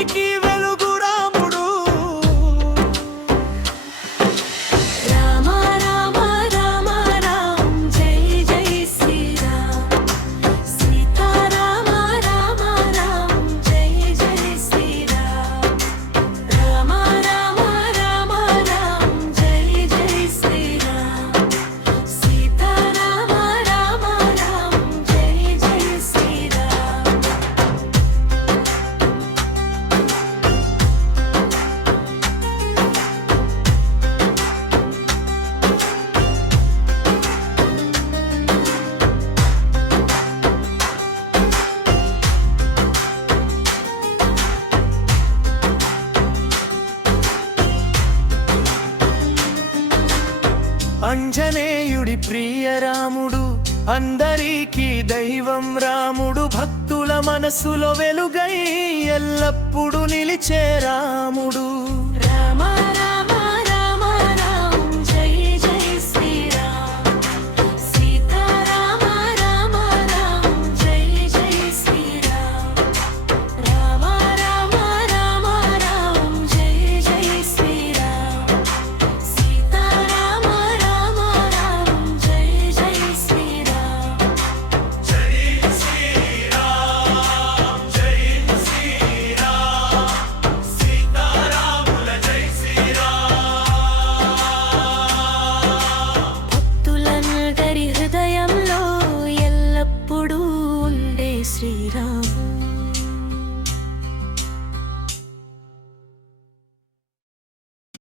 అందరికీ వెలుగు రాముడు. రామ రామ రామ రామ జై జై శ్రీరామ్. సీతారామ రామ రామ జై జై శ్రీరామ్. రామ రామ రామ రామ జై జై శ్రీరామ్. సీతారామ రామ రామ జై జై శ్రీరామ్. అంజనేయుడి ప్రియ రాముడు, అందరికీ దైవం రాముడు. భక్తుల మనసులో వెలుగై ఎల్లప్పుడూ నిలిచే రాముడు.